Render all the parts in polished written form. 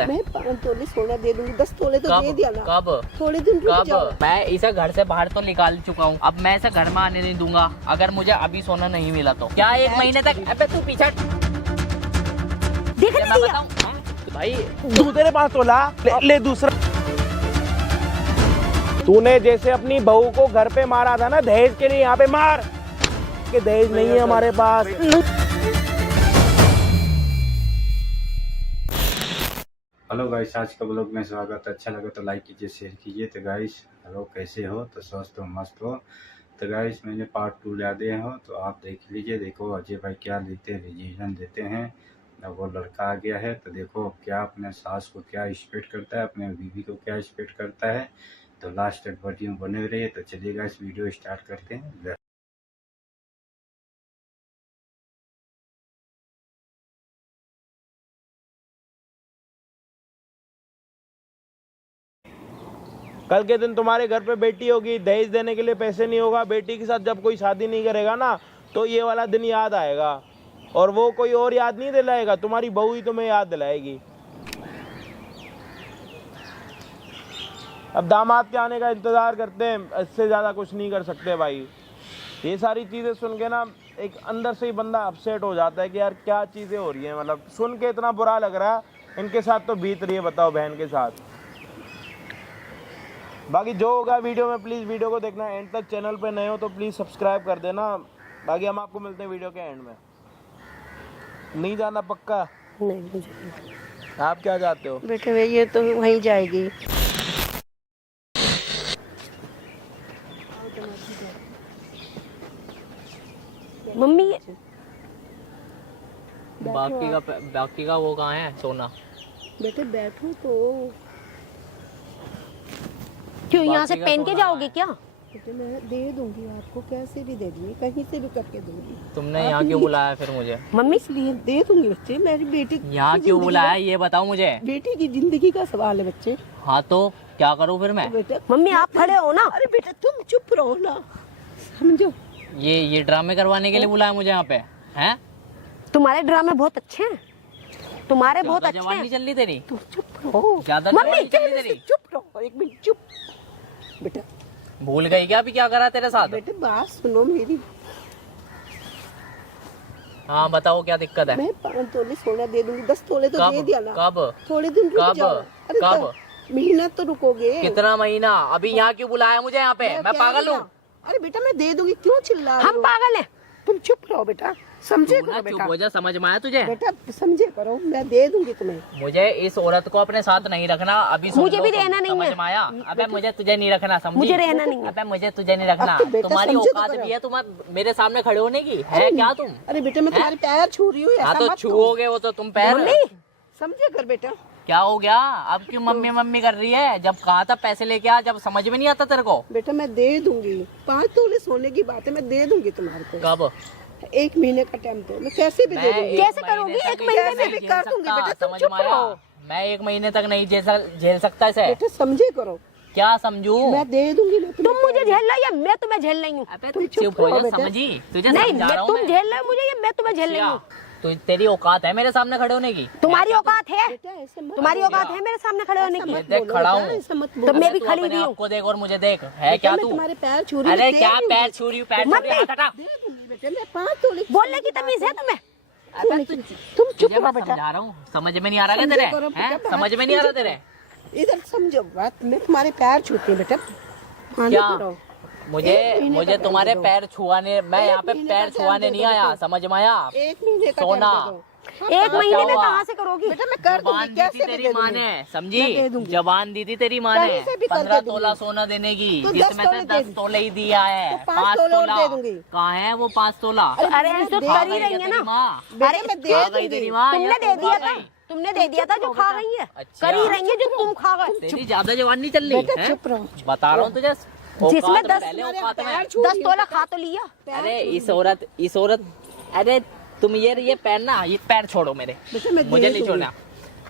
मैं 5 तोले सोना दे दूंगी, 10 तोले तो दे दिया ना। कब? थोड़े दिन रुक जाओ। मैं इसे घर से बाहर तो निकाल चुका हूँ, अब मैं इसे घर में आने नहीं दूंगा अगर मुझे अभी सोना नहीं मिला तो। क्या 1 महीने तक? अबे तू पीछे देख नहीं दिया भाई। तू तेरे 5 तोला ले दूसरा। तूने जैसे अपनी बहू को घर पे मारा था ना दहेज के लिए, यहाँ पे मार के दहेज नहीं है हमारे पास। हेलो गाइस, आज का ब्लॉग में स्वागत है। अच्छा लगा तो लाइक कीजिए, शेयर कीजिए। तो गाइस हेलो, कैसे हो? तो स्वस्थ हो, मस्त हो। तो गाइस मैंने पार्ट 2 ला दिए हो, तो आप देख लीजिए। देखो अजय भाई क्या लेते हैं, रिएक्शन देते हैं। अब वो लड़का आ गया है, तो देखो क्या अपने सास को क्या एक्सपेक्ट करता है, अपने बीवी को क्या एक्सपेक्ट करता है। तो लास्ट तक वीडियो बने रहिए। तो चलिए गाइस वीडियो स्टार्ट करते हैं। कल के दिन तुम्हारे घर पे बेटी होगी, दहेज देने के लिए पैसे नहीं होगा। बेटी के साथ जब कोई शादी नहीं करेगा ना, तो ये वाला दिन याद आएगा। और वो कोई और याद नहीं दिलाएगा, तुम्हारी बहू ही तुम्हें याद दिलाएगी। अब दामाद के आने का इंतजार करते हैं, इससे ज्यादा कुछ नहीं कर सकते भाई। ये सारी चीजें सुन के ना एक अंदर से ही बंदा अपसेट हो जाता है कि यार क्या चीजें हो रही हैं। मतलब सुन के इतना बुरा लग रहा है। इनके साथ तो बीत रही है, बताओ बहन के साथ। बाकी जो होगा वीडियो में, प्लीज़ वीडियो को देखना एंड तक। चैनल पे नए हो तो प्लीज़ सब्सक्राइब कर देना। बाकी हम आपको मिलते हैं वीडियो के एंड में। नहीं जाना पक्का? नहीं मुझे। आप क्या चाहते हो? बेटे वे ये तो वहीं जाएगी। मम्मी बाकी का वो कहाँ है सोना? बेटे बैठो तो। क्यों यहाँ से पहन के जाओगे क्या? बेटे मैं दे दूंगी आपको, कैसे भी दे दूंगी, कहीं से भी करके दूंगी। तुमने यहाँ क्यों बुलाया फिर मुझे? मम्मी इसलिए दे दूंगी बच्चे, मेरी बेटी यहाँ क्यों बुलाया ये बताओ मुझे। बेटी की जिंदगी का सवाल है बच्चे। हाँ तो क्या करूँ फिर मैं? बेटा मम्मी आप खड़े हो ना। अरे बेटा तुम चुप रहो ना, समझो। ये ड्रामे करवाने के लिए बुलाया मुझे यहाँ पे? हैं? तुम्हारे ड्रामे बहुत अच्छे हैं, तुम्हारे बहुत अच्छे जवानी हैं। चल रही तेरी? तुम चुप रहो। ज्यादा मम्मी, जवानी चल रही तेरी? चुप रहो, एक मिनट चुप। बेटा भूल गई क्या अभी क्या करा तेरे साथ? बेटे बात सुनो मेरी। हाँ बताओ क्या दिक्कत है? मैं 5 तोले सोना दे दूंगी, 10 तोले तो दे दिया ना। कब? थोड़े दिन रुक कब? जाओ। अरे कब? महीना तो रुकोगे। कितना महीना? अभी यहाँ क्यों बुलाया मुझे यहाँ पे? मैं क्या पागल हूँ? किया? अरे बेटा मैं दे दूंगी, क्यों चिल्ला रहे हम हो? पागल हैं। तुम चुप रहो बेटा, समझे तू ना करो चुप बेटा। हो जा, समझ में आया तुझे? बेटा समझे करो, मैं दे दूंगी तुम्हें। मुझे इस औरत को अपने साथ नहीं रखना अभी। सुन मुझे लो भी तुम, रहना नहीं समझ है। में आया? अबे मुझे तुझे नहीं रखना, समझी? मुझे रहना नहीं है। अबे मुझे तुझे नहीं रखना। अब तो बेटा तुम्हारी समझे तो औकात करो। भी है तुम मेरे सामने खड़े होने की? है क्या तुम? अरे बेटा मैं तुम्हारे पैर छू रही हूँ, हाँ ऐसा तो मत करो। छुओगे वो तो तुम पैर। मम्मी समझे कर बेटा। क्या हो गया? अब क्यों मम्मी मम्मी कर रही है? जब कहा था पैसे लेके आ, जब समझ में नहीं आता तेरे को? बेटा मैं दे दूंगी, 5 तोले सोने की बात है, मैं दे दूंगी तुम्हारे को। कब? 1 महीने का टाइम दो, मैं कैसे भी दे दूंगी। कैसे करोगी? एक महीने में भी कर दूंगी बेटा, तुम समझ चुप में आया? रहो। मैं 1 महीने तक नहीं झेल सकता इसे। बेटा समझे करो, क्या समझू? मैं दे दूंगी ना तुम मुझे झेल रही है, मैं तुम्हें झेल रही हूँ। अबे तुम तू चुप चुप हो रहो जा, बेटा। समझी? तुझे नहीं समझा रहा हूँ तुम मैं। झेल रहे हो मुझे, या मैं तुम्हें झेल रही हूँ? तो तेरी औकात है मेरे सामने खड़े होने की? तुम्हारी औकात है, बेटा ऐसे मत तुम्हारी बोलो। औकात है मेरे सामने खड़े होने ऐसा की। मत देख बोलो खड़ा बेटा, हूँ। ऐसा मत तो बोलो। मैं भी तू खड़ी अपने हुई आप हूँ। को देख और मुझे देख। है बेटा, क्या मैं तू? तुम्हारे पैर छू रही हूँ, अरे दे क्या दूंगी। पैर छू रही हूँ? पैर छू रही हूँ? हाथ हटा। दे दूंगी बेटा, मैं 5 तोले बोलने की तमीज है तुम्हें? अबे तुम तुझे चुप मैं रहो बेटा। समझा रहा हूँ, समझ में नहीं आ रहा क्या समझे तेरे? करो बेटा, हैं? बात समझ में नहीं आ रहा समझे तेरे? इधर समझो बात, मैं तुम्हारे पैर छूती हूँ बेटा, मानो क्या? करो। मुझे एक महीने मुझे का तुम्हारे टाइम दे पैर छुआने, मैं एक यहाँ पे महीने का पैर टाइम छुआने दे नहीं दो आया, बेटा। समझ में आया? 1 महीने का सोना। टाइम दे दो। हाँ, एक हाँ, महीने में हुआ? कहाँ से करोगी? बेटा मैं कर दूंगी, जबान दी थी कैसे भी तेरी दे माँ दूंगी। ने, मैं दे समझी? दूंगी। जबान दी थी तेरी माँ ने, कहीं से भी करके 15 दूंगी। तोला सोना देने की, तो 10 जिसमें से तोले 10 दे तोले ही दिया है। तो 5 तोले और दे दूंगी। कहाँ है वो 5 तोला? अरे ऐसे तो खा कर ही रही है ना। माँ बेटा मैं दे खा गई दूंगी। तेरी माँ? तुमने या दे तू दिया खा था, गई? तुमने दे दिया था जो खा गई है। अच्छा। कर ही रही है जो तुम खा गए। तेरी ज्यादा जवान नहीं चल रही बेटा है? चुप रहो। बता रहा हूँ तुझे, जिसमें औकात में 10 पहले औकात में। पैर छू 10 रही हूँ तोला बेटा। खा तो लिया। अरे इस औरत, अरे तुम ये पैर ना, ये पैर छोड़ो मेरे, बेटा मैं मुझे दे नहीं दूंगी। छोड़ना।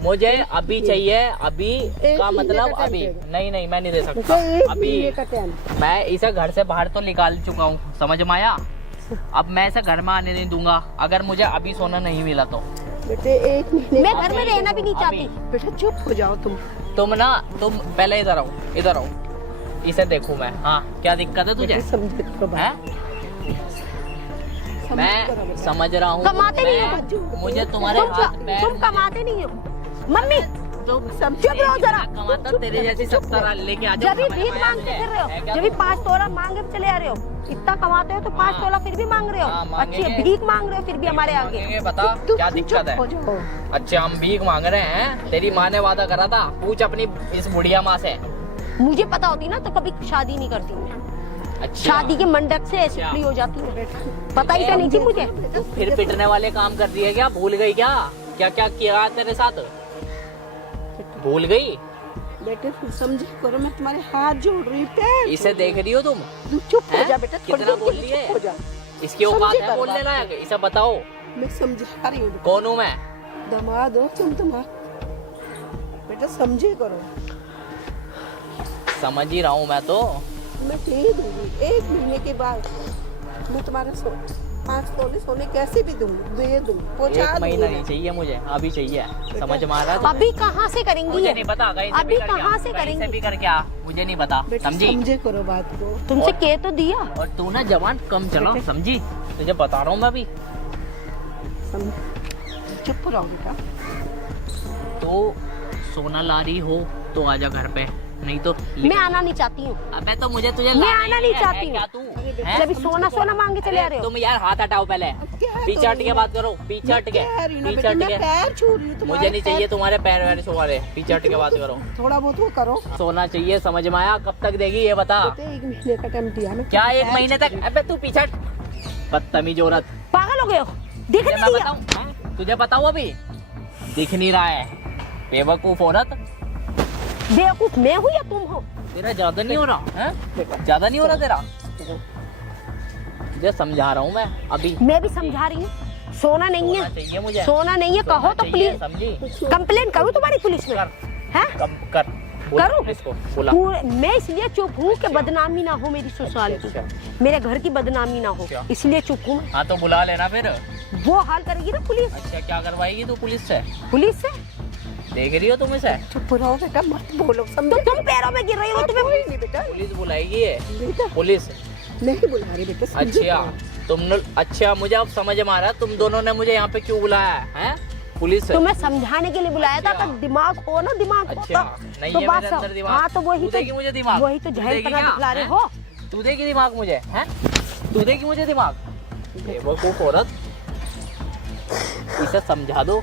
मुझे अभी चाहिए, अभी एक का महीने मतलब का अभी टाइम दे दो। नहीं मैं नहीं दे सकता बेटा 1 अभी। महीने का टाइम। मैं इसे घर से बाहर तो निकाल चुका हूँ, समझ में आया? अब मैं इसे घर में आने नहीं दूंगा अगर मुझे अभी सोना नहीं मिला तो। बेटे 1 महीने मैं घर में रहना भी नहीं चाहती। बेटा चुप हो जाओ तुम। तुम पहले इधर आओ, इधर आओ, इसे देखूं मैं। हाँ, क्या दिक्कत है तुझे? बेटे समझे करो बात। हैं? समझ मैं करो बेटा। समझ रहा हूँ। कमाते नहीं मैं- मुझे तुम्हारे हाथ पैर तुम कमाते नहीं हो। मम्मी तुम चुप रहो जरा। कमाता तेरे जैसी 70 लेके आ जाओ। जब भी भीख मांगते फिर रहे हो, जब भी 5 तोला मांगे चले आ रहे हो। इतना कमाते हो तो 5 तोला फिर भी मांग रहे हाँ, हो। मांगेंगे। अच्छी भीख मांग रहे हो फिर भी हमारे आगे। मांगेंगे, बता तुम क्या दिक्कत चुप है? हो जाओ। अच्छा, हम भीख मांग रहे हैं? तेरी माँ ने वादा करा था, पूछ अपनी इस बुढ़िया माँ से। मुझे पता होती ना तो कभी शादी नहीं करती मैं। अच्छा, शादी के मंडप से ऐसी अच्छा। फ्री हो जाती हूँ। पता ही तो नहीं थी मुझे। तू फिर पिटने वाले काम कर दिए क्या? भूल गई क्या? क्या क्या किया तेरे साथ? भूल गई? बेटे फिर समझे करो, मैं तुम्हारे हाथ जोड़ रही हूँ, पैर इसे देख रही हो तुम? तू चुप हो हैं? जा बेटा। थोड़ी कितना देर के बोल लिए लिए? चुप हो जा। इसकी औकात समझे है कर बोलने बात। लायक? इसे बताओ, मैं समझा रही हूँ बेटा। कौन हूँ मैं? दामाद हो तुम बेटा समझे करो। समझ ही रहा हूँ मैं तो। मैं दे दूंगी 1 महीने के बाद। मैं तुम्हारे 5 तोले सोने कैसे भी दूंगी, दे दूंगी, पहुंचा 1 महीना दूंगी। नहीं चाहिए मुझे, अभी चाहिए। समझ में आ रहा है? अभी कहाँ से करेंगी मुझे ये? नहीं पता, कहीं से अभी भी कर क्या? कहाँ से कहीं से करेंगी? भी कर क्या? मुझे नहीं पता, बेटा समझी? समझे करो बात को। तुमसे कह तो दिया। और तू ना जवान कम चला, समझी? तुझे बता रहा हूँ मैं अभी। चुप रहो बेटा। तो सोना ला रही हो तो आजा घर पे, नहीं तो मैं आना नहीं चाहती हूँ। अबे तो मुझे तुझे मैं लाना आना ही नहीं है, चाहती है क्या हूँ। तू? हैं? जब सोना सोना मांगे चले आ रहे हो। तुम यार हाथ हटाओ पहले, क्या है पीछे हट तुम? के बात करो, पीछे हट के, कह रही हूँ ना पीछे बेटा, हट मैं के। पैर छू रही हूँ तुम्हारे। मुझे नहीं चाहिए पैर- तुम्हारे पैर वैर छुआ रहे, पीछे हट के बात करो। थोड़ा बहुत वो करो। सोना चाहिए, समझ में आया? कब तक देगी ये बता? बेटे 1 महीने का टाइम दिया मैं। क्या 1 महीने तक? अबे तू पीछे हट, बदतमीज औरत। पागल हो गए हो? दिख तुझे नहीं मैं दिया? बताऊं? हैं? तुझे बताऊं अभी? दिख नहीं रहा है, बेवकूफ औरत। बेवकूफ मैं हूँ या तुम हो? तेरा ज्यादा नहीं हो रहा है? ज्यादा नहीं हो रहा तेरा? तुझे समझा रहा हूँ मैं अभी। मैं भी समझा रही हूँ। सोना नहीं सोना है, चाहिए मुझे, सोना नहीं है। सोना कहो तो चाहिए, प्लीज समझी? कंप्लेन करूँ तुम्हारी पुलिस में? कर, हैं? कर बोला करूं? इसको, बोला। मैं इसलिए चुप हूँ कि बदनामी ना हो मेरी ससुराल की, मेरे घर की बदनामी ना हो, अच्छा। इसलिए चुप हूँ। हाँ तो बुला लेना फिर। वो हाल करेगी ना पुलिस। अच्छा, क्या करवाएगी तू पुलिस से? पुलिस से देख रही हो तुम इसे? चुप रहो बेटा, मत बोलो। तो समझे? तुम पैरों में गिर रही हो। तुम्हें कोई नहीं बेटा, पुलिस बुलाएगी ये, बेटा पुलिस। नहीं बुला रही बेटा। समझे अच्छा, करो। तुमने, अच्छा मुझे अब समझ में आ रहा है तुम दोनों ने मुझे यहाँ पे क्यों बुलाया है? पुलिस। तुम्हें समझाने के लिए बुलाया था। अच्छा। अगर दिमाग हो ना, दिमाग अच्छा, होता नहीं तो है बात मेरे अंदर दिमाग। हाँ तो वही तू देगी मुझे तो दिमाग? वही तो तू जहल देगी पना क्या? दिखला रहे हैं? हो। तू देगी दिमाग मुझे? हैं? तू देगी मुझे दिमाग? बेवकूफ औरत, इसे समझा दो।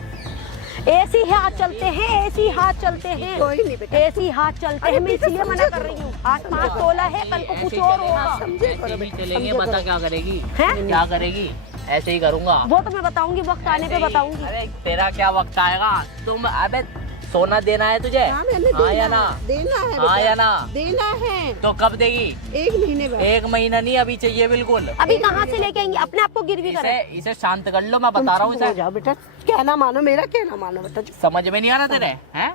ऐसे ही हाथ चलते हैं, ऐसे ही हाथ चलते हैं, कोई नहीं बेटा। ऐसे ही हाथ चलते हैं। मैं इसलिए मना कर रही हूँ। आज 5 तोला है, कल को कुछ और होगा। समझे करो ऐसे ही बेटा, चलेंगे, समझे बता करो। क्या करेगी? हैं? क्या करेगी? ऐसे ही करूंगा। वो तो मैं बताऊंगी, वक्त आने पे ऐसे ही। बताऊंगी। अरे तेरा क्या वक्त आएगा? तुम अबे सोना देना है तुझे? हाँ मैंने हाँ या ना? देना है हाँ बेटा। या ना? देना है तो कब देगी? 1 महीने बाद। 1 महीना नहीं, अभी चाहिए बिल्कुल। अभी कहाँ से लेके आएंगे? अपने आप को गिरवी इसे करें। इसे शांत कर लो, मैं बता रहा हूँ तुम चुप हो इसे। जाओ बेटा, कहना मानो, मेरा कहना मानो बेटा। समझ में नहीं आ रहा तेरे? हैं?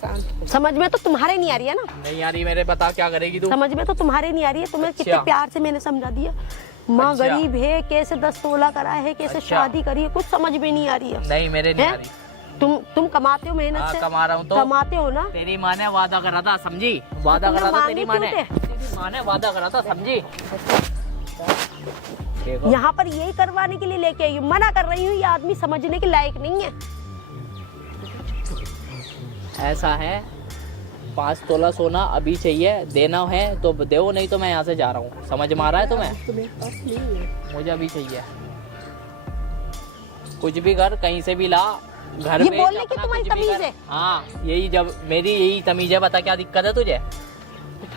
शांत हो। समझ में तो तुम्हारे नहीं आ रही है ना? नहीं आ रही मेरे, बता क्या करेगी तू? समझ में तो तुम्हारे नहीं आ रही है। तुम्हें कितने अच्छा। प्यार से मैंने समझा दिया। माँ अच्छा। गरीब है, कैसे 10 तोला करा है, कैसे अच्छा। शादी करी है, कुछ समझ में नहीं आ रही है। नहीं मेरे नहीं आ हैं? रही। तुम कमाते हो मेहनत हाँ, से, कमा रहा हूँ तो। कमाते हो ना। तेरी माँ ने वादा करा था, समझी? वादा तुमने करा था मांगे तेरी माँ ने। क्यों थे? तेरी माँ ने वादा करा था, समझी? देखो, यहाँ पर यही करवाने के लिए लेके आई हूँ। मना कर रही हूँ, ये आदमी समझने के लायक नहीं है। ऐसा है, 5 तोला सोना अभी चाहिए, देना है तो दो, नहीं तो मैं यहाँ से जा रहा हूँ। समझ में आ रहा है तुम्हें? तुम्हें पास नहीं है। मुझे अभी चाहिए। कुछ भी कर, कहीं से भी ला, घर ये में बोलने की अपना तुम्हारी कुछ भी तमीज कर। है? हाँ, यही जब मेरी यही तमीज है। बता क्या दिक्कत है तुझे?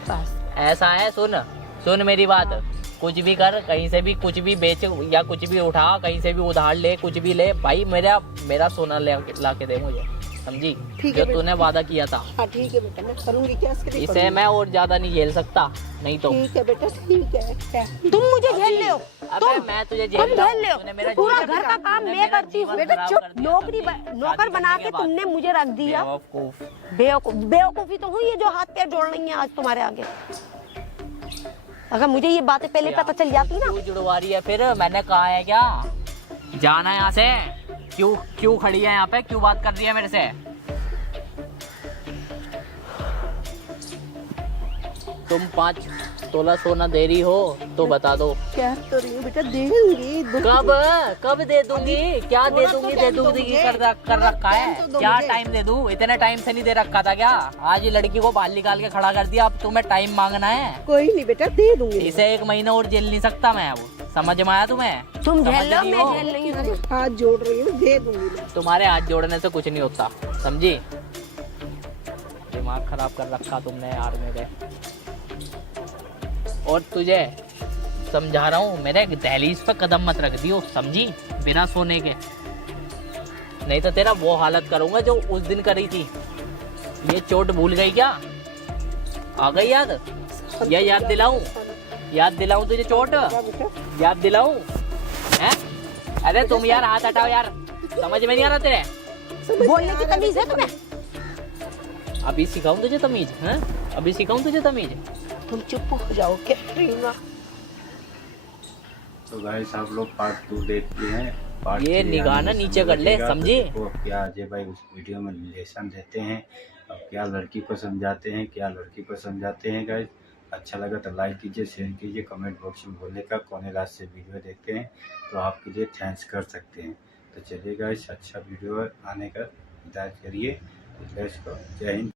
पास ऐसा है, सुन मेरी बात। कुछ भी कर, कहीं से भी कुछ भी बेच या कुछ भी उठा, कहीं से भी उधार ले, कुछ भी ले भाई, मेरा सोना ला के दे मुझे, समझी? ठीक है जो तूने वादा किया था। हाँ ठीक है बेटा, मैं करूंगी। क्या इसे मैं और ज्यादा नहीं झेल सकता, नहीं तो। ठीक है बेटा, ठीक है। क्या? तुम मुझे झेल ले हो। अबे मैं तुझे तुम झेल रहा झेल ले हूँ। तूने मेरा हो। पूरा जीवन घर का काम तूने मैं मेरा करती हूँ। जीवन बेटा खराब चुप, कर दिया, नौकरी समझी? नौकर शादी बना करने के बाद। तुमने मुझे रख दिया। बेवकूफ। बेवकूफी तो हुई है जो हाथ पैर जोड़ रही है आज तुम्हारे आगे। अगर मुझे ये बातें पहले पता चल जाती ना। क्यों जुड़वा रही है फिर? मैंने कहा है क्या? जाना यहाँ से, क्यों क्यों खड़ी है यहाँ पे, क्यों बात कर रही है मेरे से? तुम 5 तोला सोना दे रही हो तो बता दो। कह तो रही हूँ बेटा, देंगी कब दे दूंगी? क्या दे दूंगी? दे दूंगी कर रखा है क्या? टाइम दे दूं? इतने टाइम से नहीं दे रखा था क्या? आज ये लड़की को बाहर निकाल के खड़ा कर दिया, अब तुम्हें टाइम मांगना है? कोई नहीं बेटा, दे दूंगी। इसे 1 महीना और झेल नहीं सकता मैं। अब समझ में आया तुम्हें? तुम समझ झेल लो, रही मैं हो? झेल रही हूँ। हाथ जोड़ रही हूँ, दे दूंगी मैं। तुम्हारे हाथ जोड़ने से कुछ नहीं होता, समझी? दिमाग खराब कर रखा तुमने यार मेरे। और तुझे समझा रहा हूँ, मेरे दहलीज पे कदम मत रख दियो, समझी? बिना सोने के, नहीं तो तेरा वो हालत करूंगा जो उस दिन करी थी। ये चोट भूल गई क्या? आ गई याद? या याद दिलाऊं? याद दिलाऊं तुझे चोट? याद दिलाऊं? हैं? अरे तुम यार हाथ हटाओ यार, समझ में नहीं आ रहा तेरे? बोलने की तमीज है तुम्हें? अभी सिखाऊं तुझे तमीज? हैं? अभी सिखाऊं तुझे तमीज? तुम चुप हो जाओ कैटरीना। तो गाइस आप लोग पार्ट 2 देख लिए हैं। पार्ट ये 3 निगाह ना आने में नीचे समय कर ले, लगेगा, तो समझी? देखो अब क्या अजय भाई उस वीडियो में लेसन देते हैं, अब क्या लड़की को समझाते हैं, क्या लड़की को समझाते हैं। गाइस अच्छा लगा तो लाइक कीजिए, शेयर कीजिए, कमेंट बॉक्स में बोलने का कौन रात से वीडियो देखते हैं तो आपके लिए थैंक्स कर सकते हैं। तो चलिए गाइस, अच्छा वीडियो आने का हिदायत करिए। जय हिंद।